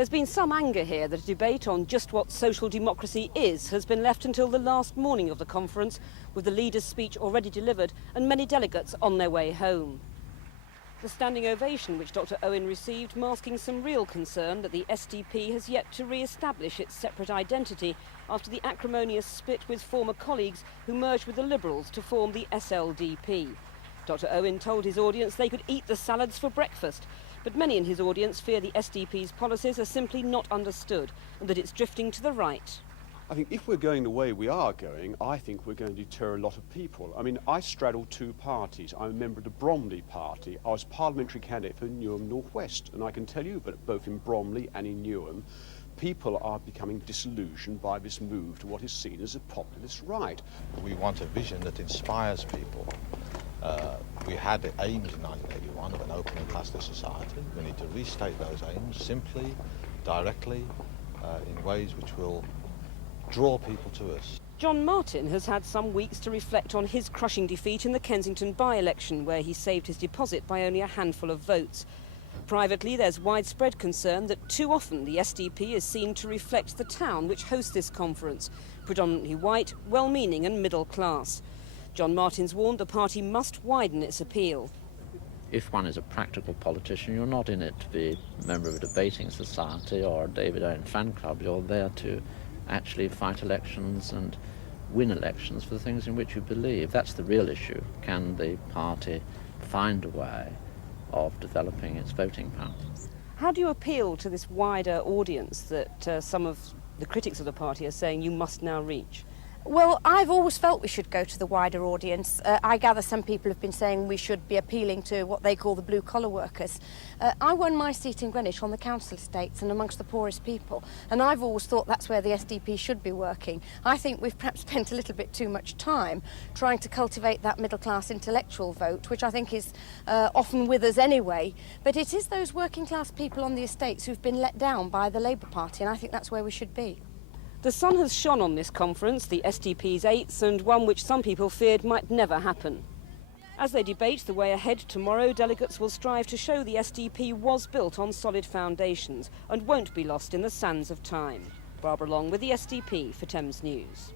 There's been some anger here that a debate on just what social democracy is has been left until the last morning of the conference, with the leader's speech already delivered and many delegates on their way home. The standing ovation which Dr Owen received masking some real concern that the SDP has yet to re-establish its separate identity after the acrimonious split with former colleagues who merged with the Liberals to form the SLDP. Dr Owen told his audience they could eat the salads for breakfast, but many in his audience fear the SDP's policies are simply not understood and that it's drifting to the right. I think if we're going the way we are going, I think we're going to deter a lot of people. I mean, I straddle two parties. I'm a member of the Bromley party. I was parliamentary candidate for Newham North West, and I can tell you, but both in Bromley and in Newham, people are becoming disillusioned by this move to what is seen as a populist right. We want a vision that inspires people. We had aims in 1981 of an open and classless society. We need to restate those aims simply, directly, in ways which will draw people to us. John Martin has had some weeks to reflect on his crushing defeat in the Kensington by-election, where he saved his deposit by only a handful of votes. Privately, there's widespread concern that too often the SDP is seen to reflect the town which hosts this conference, predominantly white, well-meaning and middle class. John Martin's warned the party must widen its appeal. If one is a practical politician, you're not in it to be a member of a debating society or a David Owen fan club. You're there to actually fight elections and win elections for the things in which you believe. That's the real issue. Can the party find a way of developing its voting power? How do you appeal to this wider audience that some of the critics of the party are saying you must now reach? Well, I've always felt we should go to the wider audience. I gather some people have been saying we should be appealing to what they call the blue-collar workers. I won my seat in Greenwich on the council estates and amongst the poorest people, and I've always thought that's where the SDP should be working. I think we've perhaps spent a little bit too much time trying to cultivate that middle-class intellectual vote, which I think is often with us anyway. But it is those working-class people on the estates who've been let down by the Labour Party, and I think that's where we should be. The sun has shone on this conference, the SDP's 8th, and one which some people feared might never happen. As they debate the way ahead tomorrow, delegates will strive to show the SDP was built on solid foundations and won't be lost in the sands of time. Barbara Long with the SDP for Thames News.